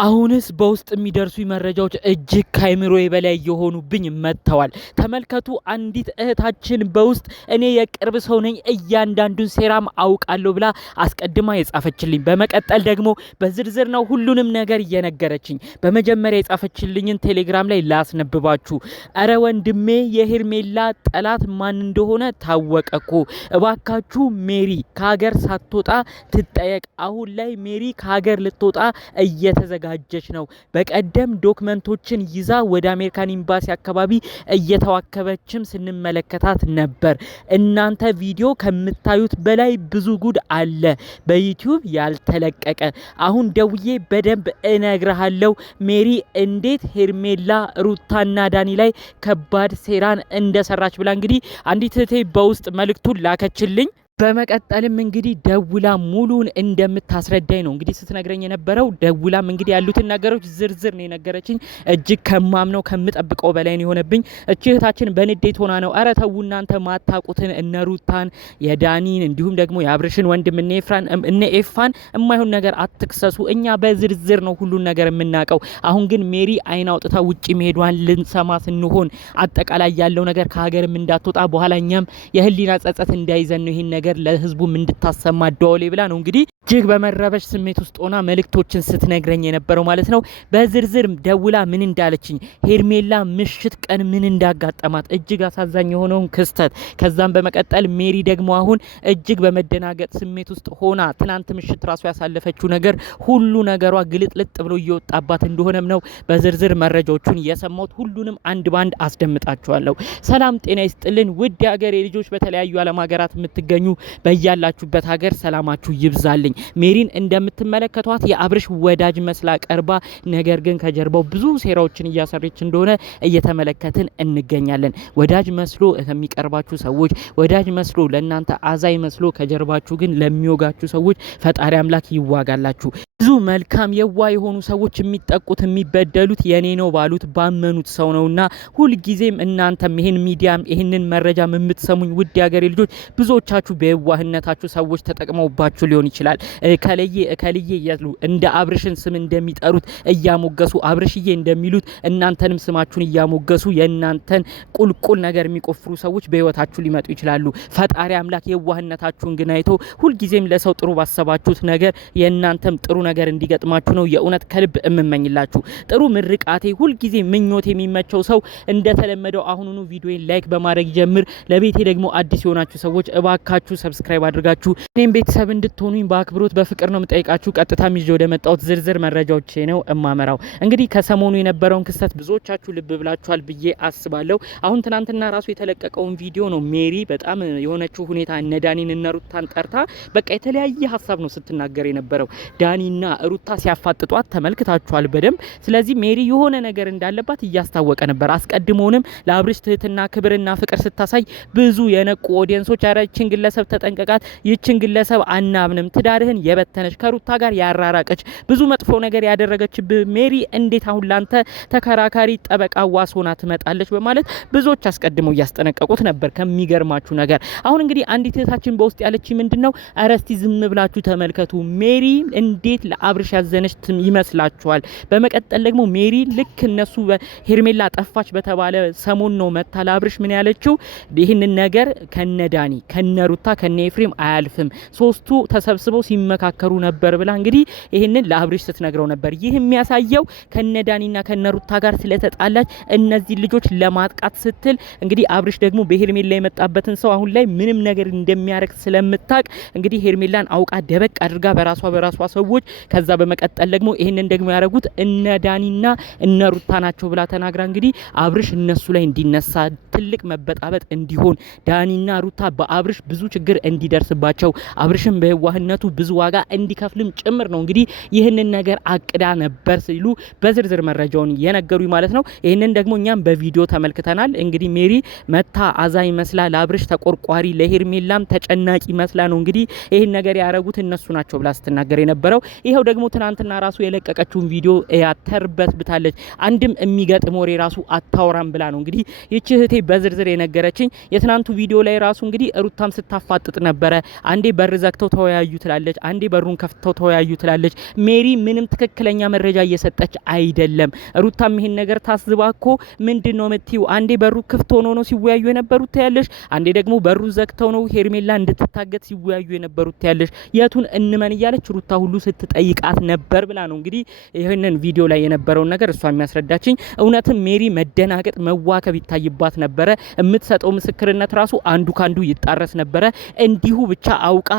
አሁንስ በውስጥ የሚደርሱ መረጃዎች እጅግ ከአይምሮዬ በላይ የሆኑብኝ መጥተዋል። ተመልከቱ፣ አንዲት እህታችን በውስጥ እኔ የቅርብ ሰው ነኝ እያንዳንዱን ሴራም አውቃለሁ ብላ አስቀድማ የጻፈችልኝ፣ በመቀጠል ደግሞ በዝርዝር ነው ሁሉንም ነገር እየነገረችኝ። በመጀመሪያ የጻፈችልኝን ቴሌግራም ላይ ላስነብባችሁ። እረ ወንድሜ የሄርሜላ ጠላት ማን እንደሆነ ታወቀኩ። እባካችሁ ሜሪ ከሀገር ሳትወጣ ትጠየቅ። አሁን ላይ ሜሪ ከሀገር ልትወጣ እየተዘጋጀች ነው። በቀደም ዶክመንቶችን ይዛ ወደ አሜሪካን ኤምባሲ አካባቢ እየተዋከበችም ስንመለከታት ነበር። እናንተ ቪዲዮ ከምታዩት በላይ ብዙ ጉድ አለ በዩቲዩብ ያልተለቀቀ። አሁን ደውዬ በደንብ እነግርሃለሁ ሜሪ እንዴት ሄርሜላ ሩታና ዳኒ ላይ ከባድ ሴራን እንደሰራች ብላ እንግዲህ አንዲት እህቴ በውስጥ መልእክቱን ላከችልኝ። በመቀጠልም እንግዲህ ደውላ ሙሉን እንደምታስረዳኝ ነው እንግዲህ ስትነግረኝ የነበረው። ደውላም እንግዲህ ያሉትን ነገሮች ዝርዝር ነው የነገረችኝ። እጅግ ከማምነው ከምጠብቀው በላይ ነው የሆነብኝ። እቺ እህታችን በንዴት ሆና ነው አረ ተው እናንተ ማታቁትን እነ ሩታን የዳኒን እንዲሁም ደግሞ የአብርሽን ወንድም እነ ኤፋን የማይሆን ነገር አትክሰሱ፣ እኛ በዝርዝር ነው ሁሉን ነገር የምናውቀው። አሁን ግን ሜሪ አይን አውጥታ ውጪ መሄዷን ልንሰማ ስንሆን አጠቃላይ ያለው ነገር ከሀገርም እንዳትወጣ በኋላ እኛም የህሊና ጸጸት እንዳይዘን ነው ይሄን ነገር ለህዝቡም እንድታሰማ ደወሌ ብላ ነው እንግዲህ እጅግ በመረበሽ ስሜት ውስጥ ሆና መልእክቶችን ስትነግረኝ የነበረው ማለት ነው። በዝርዝር ደውላ ምን እንዳለችኝ፣ ሄርሜላ ምሽት ቀን ምን እንዳጋጠማት እጅግ አሳዛኝ የሆነውን ክስተት፣ ከዛም በመቀጠል ሜሪ ደግሞ አሁን እጅግ በመደናገጥ ስሜት ውስጥ ሆና ትናንት ምሽት ራሱ ያሳለፈችው ነገር ሁሉ ነገሯ ግልጥልጥ ብሎ እየወጣባት እንደሆነም ነው በዝርዝር መረጃዎቹን የሰማሁት። ሁሉንም አንድ ባንድ አስደምጣችኋለሁ። ሰላም ጤና ይስጥልን ውድ የሀገሬ ልጆች፣ በተለያዩ ዓለም ሀገራት የምትገኙ በያላችሁበት ሀገር ሰላማችሁ ይብዛልኝ። ሜሪን እንደምትመለከቷት የአብርሽ ወዳጅ መስላ ቀርባ፣ ነገር ግን ከጀርባው ብዙ ሴራዎችን እያሰረች እንደሆነ እየተመለከትን እንገኛለን። ወዳጅ መስሎ ከሚቀርባችሁ ሰዎች፣ ወዳጅ መስሎ ለእናንተ አዛኝ መስሎ ከጀርባችሁ ግን ለሚወጋችሁ ሰዎች ፈጣሪ አምላክ ይዋጋላችሁ። ብዙ መልካም የዋ የሆኑ ሰዎች የሚጠቁት የሚበደሉት የኔ ነው ባሉት ባመኑት ሰው ነውና ሁልጊዜም እናንተም ይሄን ሚዲያም ይሄንን መረጃም የምትሰሙኝ ውድ የሀገሬ ልጆች ብዙዎቻችሁ በየዋህነታችሁ ሰዎች ተጠቅመውባችሁ ሊሆን ይችላል። ከልዬ እያሉ እንደ አብርሽን ስም እንደሚጠሩት እያሞገሱ አብርሽዬ እንደሚሉት እናንተንም ስማችሁን እያሞገሱ የእናንተን ቁልቁል ነገር የሚቆፍሩ ሰዎች በህይወታችሁ ሊመጡ ይችላሉ። ፈጣሪ አምላክ የዋህነታችሁን ግን አይቶ ሁልጊዜም ለሰው ጥሩ ባሰባችሁት ነገር የእናንተም ጥሩ ነገር እንዲገጥማችሁ ነው የእውነት ከልብ እምመኝላችሁ። ጥሩ ምርቃቴ ሁልጊዜ ምኞት የሚመቸው ሰው እንደተለመደው አሁኑኑ ቪዲዮን ላይክ በማድረግ ጀምር። ለቤቴ ደግሞ አዲስ የሆናችሁ ሰዎች እባካችሁ ሰብስክራይብ አድርጋችሁ እኔም ቤተሰብ እንድትሆኑኝ በአክብሮት በፍቅር ነው የምጠይቃችሁ። ቀጥታ ይዤ ወደ መጣሁት ዝርዝር መረጃዎች ነው እማመራው። እንግዲህ ከሰሞኑ የነበረውን ክስተት ብዙዎቻችሁ ልብ ብላችኋል ብዬ አስባለሁ። አሁን ትናንትና ራሱ የተለቀቀውን ቪዲዮ ነው ሜሪ በጣም የሆነችው ሁኔታ እነ ዳኒን እነ ሩታን ጠርታ በቃ የተለያየ ሀሳብ ነው ስትናገር የነበረው። ዳኒና ሩታ ሲያፋጥጧት ተመልክታችኋል በደንብ። ስለዚህ ሜሪ የሆነ ነገር እንዳለባት እያስታወቀ ነበር። አስቀድሞንም ለአብርሽ ትህትና ክብርና ፍቅር ስታሳይ ብዙ የነቁ ኦዲየንሶች አረ ይችን ግለሰብ ተጠንቀቃት፣ ይችን ግለሰብ አናምንም፣ ትዳርህን የበተነች ከሩታ ጋር ያራራቀች ብዙ መጥፎ ነገር ያደረገችብህ ሜሪ እንዴት አሁን ላንተ ተከራካሪ ጠበቃ ዋስ ሆና ትመጣለች በማለት ብዙዎች አስቀድመው እያስጠነቀቁት ነበር። ከሚገርማችሁ ነገር አሁን እንግዲህ አንዲት እህታችን በውስጥ ያለች ምንድነው አረስቲ ዝም ብላችሁ ተመልከቱ ሜሪ እንዴት ለአብርሽ ያዘነች ይመስላችኋል? በመቀጠል ደግሞ ሜሪ ልክ እነሱ ሄርሜላ ጠፋች በተባለ ሰሞን ነው መታ ለአብርሽ ምን ያለችው ይህንን ነገር ከነዳኒ ከነሩታ ከነ ኤፍሬም አያልፍም ሶስቱ ተሰብስበው ሲመካከሩ ነበር ብላ እንግዲህ ይህንን ለአብርሽ ስትነግረው ነበር። ይህ የሚያሳየው ከነዳኒና ከነሩታ ጋር ስለተጣላች እነዚህ ልጆች ለማጥቃት ስትል እንግዲህ አብርሽ ደግሞ በሄርሜላ የመጣበትን ሰው አሁን ላይ ምንም ነገር እንደሚያረግ ስለምታቅ እንግዲህ ሄርሜላን አውቃ ደበቅ አድርጋ በራሷ ሰዎች ከዛ በመቀጠል ደግሞ ይሄንን ደግሞ ያረጉት እነ ዳኒና እነ ሩታ ናቸው ብላ ተናግራ እንግዲህ አብርሽ እነሱ ላይ እንዲነሳ ትልቅ መበጣበጥ እንዲሆን ዳኒና ሩታ በአብርሽ ብዙ ችግር እንዲደርስባቸው አብርሽም በየዋህነቱ ብዙ ዋጋ እንዲከፍልም ጭምር ነው እንግዲህ ይህንን ነገር አቅዳ ነበር ሲሉ በዝርዝር መረጃውን የነገሩኝ ማለት ነው። ይህንን ደግሞ እኛም በቪዲዮ ተመልክተናል። እንግዲህ ሜሪ መታ አዛኝ መስላ ለአብርሽ ተቆርቋሪ ለሄርሜላም ተጨናቂ መስላ ነው እንግዲህ ይህን ነገር ያረጉት እነሱ ናቸው ብላ ስትናገር የነበረው። ይሄው ደግሞ ትናንትና ራሱ የለቀቀችውን ቪዲዮ ያተርበት ብታለች። አንድም የሚገጥም ወሬ ራሱ አታወራም ብላ ነው እንግዲህ ይቺ እህቴ በዝርዝር የነገረችኝ። የትናንቱ ቪዲዮ ላይ ራሱ እንግዲህ ሩታም ስታፋ ስታፋጥጥ ነበረ። አንዴ በር ዘግተው ተወያዩ ትላለች፣ አንዴ በሩን ከፍተው ተወያዩ ትላለች። ሜሪ ምንም ትክክለኛ መረጃ እየሰጠች አይደለም። ሩታም ይሄን ነገር ታስባኮ ምንድነው መትዩ አንዴ በሩ ክፍት ሆኖ ነው ሲወያዩ የነበሩት ታያለሽ፣ አንዴ ደግሞ በሩ ዘግተው ነው ሄርሜላ እንድትታገት ሲወያዩ የነበሩት ታያለሽ። የቱን እንመን እያለች ሩታ ሁሉ ስትጠይቃት ነበር ብላ ነው እንግዲህ ይሄንን ቪዲዮ ላይ የነበረውን ነገር እሷ የሚያስረዳችኝ። እውነትም ሜሪ መደናገጥ መዋከብ ይታይባት ነበረ። የምትሰጠው ምስክርነት ራሱ አንዱ ካንዱ ይጣረስ ነበረ። እንዲሁ ብቻ አውቃ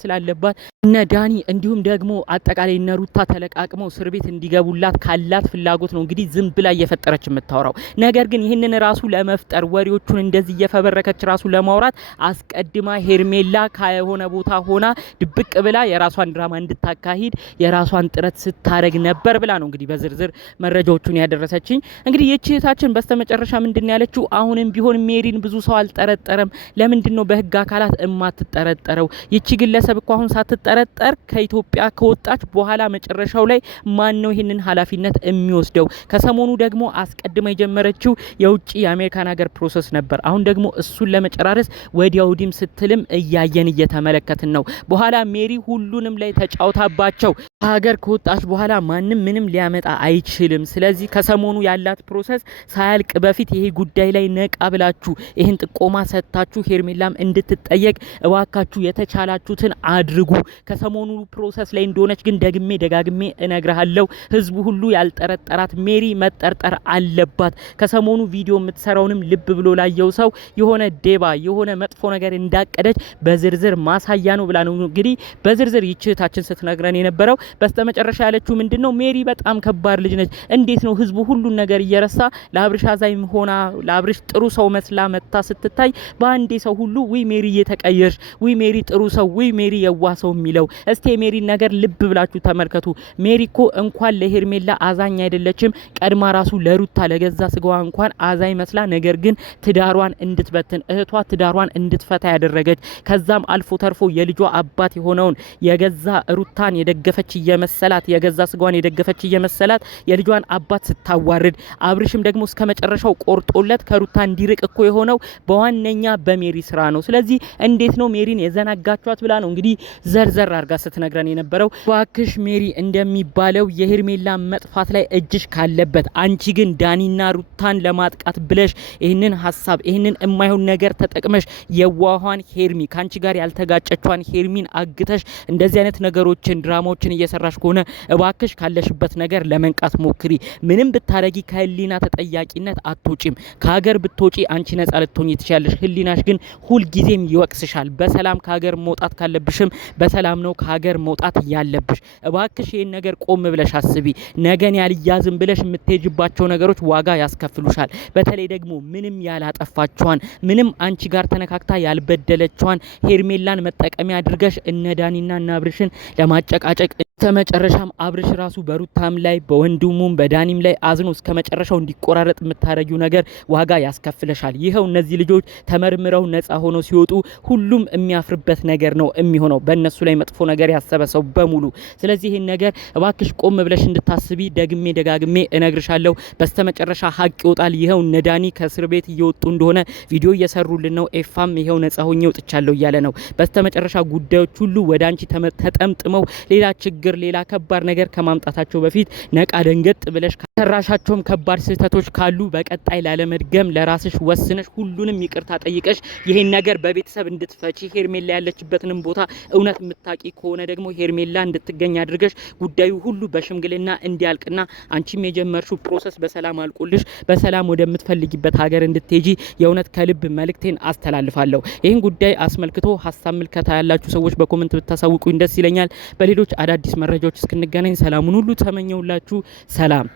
ስላለባት እነ ዳኒ እንዲሁም ደግሞ አጠቃላይ እነ ሩታ ተለቃቅመው እስር ቤት እንዲገቡላት ካላት ፍላጎት ነው እንግዲህ ዝም ብላ እየፈጠረች የምታወራው ነገር። ግን ይህንን ራሱ ለመፍጠር ወሬዎቹን እንደዚህ እየፈበረከች ራሱ ለማውራት አስቀድማ ሄርሜላ ከሆነ ቦታ ሆና ድብቅ ብላ የራሷን ድራማ እንድታካሂድ የራሷን ጥረት ስታረግ ነበር ብላ ነው እንግዲህ በዝርዝር መረጃዎቹን ያደረሰችኝ። እንግዲህ የቺታችን በስተመጨረሻ ምንድነው ያለችው? አሁንም ቢሆን ሜሪን ብዙ ሰው አልጠረጠረም። ለምንድን ነው በህግ አካላት እማትጠረጠረው? ይቺ ግለሰብ እኮ አሁን ሳትጠረጠር ከኢትዮጵያ ከወጣች በኋላ መጨረሻው ላይ ማን ነው ይህንን ኃላፊነት የሚወስደው? ከሰሞኑ ደግሞ አስቀድማ የጀመረችው የውጭ የአሜሪካን ሀገር ፕሮሰስ ነበር። አሁን ደግሞ እሱን ለመጨራረስ ወዲያውዲም ስትልም እያየን እየተመለከትን ነው። በኋላ ሜሪ ሁሉንም ላይ ተጫውታባቸው ሀገር ከወጣች በኋላ ማንም ምንም ሊያመጣ አይችልም። ስለዚህ ከሰሞኑ ያላት ፕሮሰስ ሳያልቅ በፊት ይሄ ጉዳይ ላይ ነቃ ብላችሁ ይህን ጥቆማ ሰጥታችሁ ሄርሜላም እንድትጠየቅ እባካችሁ የተቻላችሁትን አድርጉ። ከሰሞኑ ፕሮሰስ ላይ እንደሆነች ግን ደግሜ ደጋግሜ እነግርሃለሁ። ህዝቡ ሁሉ ያልጠረጠራት ሜሪ መጠርጠር አለባት። ከሰሞኑ ቪዲዮ የምትሰራውንም ልብ ብሎ ላየው ሰው የሆነ ዴባ የሆነ መጥፎ ነገር እንዳቀደች በዝርዝር ማሳያ ነው ብላ ነው እንግዲህ በዝርዝር ይችታችን ስትነግረን የነበረው። በስተመጨረሻ ያለችው ምንድነው? ሜሪ በጣም ከባድ ልጅ ነች። እንዴት ነው ህዝቡ ሁሉን ነገር እየረሳ ለአብርሽ አዛይም ሆና ለአብርሽ ጥሩ ሰው መስላ መታ ስትታይ በአንዴ ሰው ሁሉ ወይ ሜሪ እየተቀየርሽ፣ ወይ ሜሪ ጥሩ ሰው፣ ወይ ሜሪ የዋ ሰው የሚለው? እስቲ ሜሪ ነገር ልብ ብላችሁ ተመልከቱ። ሜሪ እኮ እንኳን ለሄርሜላ አዛኝ አይደለችም። ቀድማ ራሱ ለሩታ ለገዛ ስጋዋ እንኳን አዛኝ መስላ ነገር ግን ትዳሯን እንድትበትን እህቷ ትዳሯን እንድትፈታ ያደረገች ከዛም አልፎ ተርፎ የልጇ አባት የሆነውን የገዛ ሩታን የደገፈች እየመሰላት የገዛ ስጋዋን የደገፈች እየመሰላት የልጇን አባት ስታዋርድ አብርሽም ደግሞ እስከ መጨረሻው ቆርጦለት ከሩታ እንዲርቅ እኮ የሆነው በዋነኛ በሜሪ ስራ ነው። ስለዚህ እንዴት ነው ሜሪን የዘናጋቿት ብላ ነው እንግዲህ ዘርዘር አርጋ ስትነግረን የነበረው። ባክሽ ሜሪ እንደሚባለው የሄርሜላ መጥፋት ላይ እጅሽ ካለበት አንቺ ግን ዳኒና ሩታን ለማጥቃት ብለሽ ይህንን ሀሳብ ይህንን የማይሆን ነገር ተጠቅመሽ የዋሃን ሄርሚ ካንቺ ጋር ያልተጋጨቿን ሄርሚን አግተሽ እንደዚህ አይነት ነገሮችን ድራማዎችን እየሰራሽ ከሆነ እባክሽ ካለሽበት ነገር ለመንቃት ሞክሪ። ምንም ብታረጊ ከህሊና ተጠያቂነት አትወጪም። ከሀገር ብትወጪ አንቺ ነጻ ልትሆኚ ትችያለሽ። ህሊናሽ ግን ሁል ጊዜም ይወቅስሻል። በሰላም ከሀገር መውጣት ካለብሽም በሰላም ነው ከሀገር መውጣት ያለብሽ። እባክሽ ይሄን ነገር ቆም ብለሽ አስቢ። ነገን ያልያዝም ብለሽ የምትሄጅባቸው ነገሮች ዋጋ ያስከፍሉሻል። በተለይ ደግሞ ምንም ያላጠፋቿን ምንም አንቺ ጋር ተነካክታ ያልበደለቿን ሄርሜላን መጠቀሚያ አድርገሽ እነ ዳኒና እነ አብርሽን ለማጨቃጨቅ ከመጨረሻም አብርሽ ራሱ በሩታም ላይ በወንድሙም በዳኒም ላይ አዝኖ እስከ መጨረሻው እንዲቆራረጥ የምታረጊው ነገር ዋጋ ያስከፍለሻል። ይኸው እነዚህ ልጆች ተመርምረው ነጻ ሆነው ሲወጡ ሁሉም የሚያፍርበት ነገር ነው የሚሆነው በእነሱ ላይ መጥፎ ነገር ያሰበ ሰው በሙሉ። ስለዚህ ይህን ነገር እባክሽ ቆም ብለሽ እንድታስቢ ደግሜ ደጋግሜ እነግርሻለሁ። በስተመጨረሻ ሀቅ ይወጣል። ይኸው እነ ዳኒ ከእስር ቤት እየወጡ እንደሆነ ቪዲዮ እየሰሩልን ነው። ኤፋም ይኸው ነጻ ሆኜ ወጥቻለሁ እያለ ነው። በስተመጨረሻ ጉዳዮች ሁሉ ወደ አንቺ ተጠምጥመው ሌላ ችግር ሌላ ከባድ ነገር ከማምጣታቸው በፊት ነቃ ደንገጥ ብለሽ ከሰራሻቸውም ከባድ ስህተቶች ካሉ በቀጣይ ላለመድገም ለራስሽ ወስነሽ ሁሉንም ይቅርታ ጠይቀሽ ይሄን ነገር በቤተሰብ እንድትፈቺ ሄርሜላ ያለችበትንም ቦታ እውነት የምታቂ ከሆነ ደግሞ ሄርሜላ እንድትገኝ አድርገሽ ጉዳዩ ሁሉ በሽምግልና እንዲያልቅና አንቺም የጀመርሽው ፕሮሰስ በሰላም አልቆልሽ በሰላም ወደምትፈልጊበት ሀገር እንድትሄጂ የእውነት ከልብ መልእክቴን አስተላልፋለሁ። ይህን ጉዳይ አስመልክቶ ሀሳብ ምልከታ ያላችሁ ሰዎች በኮሜንት ብታሳውቁኝ ደስ ይለኛል። በሌሎች አዳዲስ መረጃዎች እስክንገናኝ ሰላሙን ሁሉ ተመኘውላችሁ። ሰላም።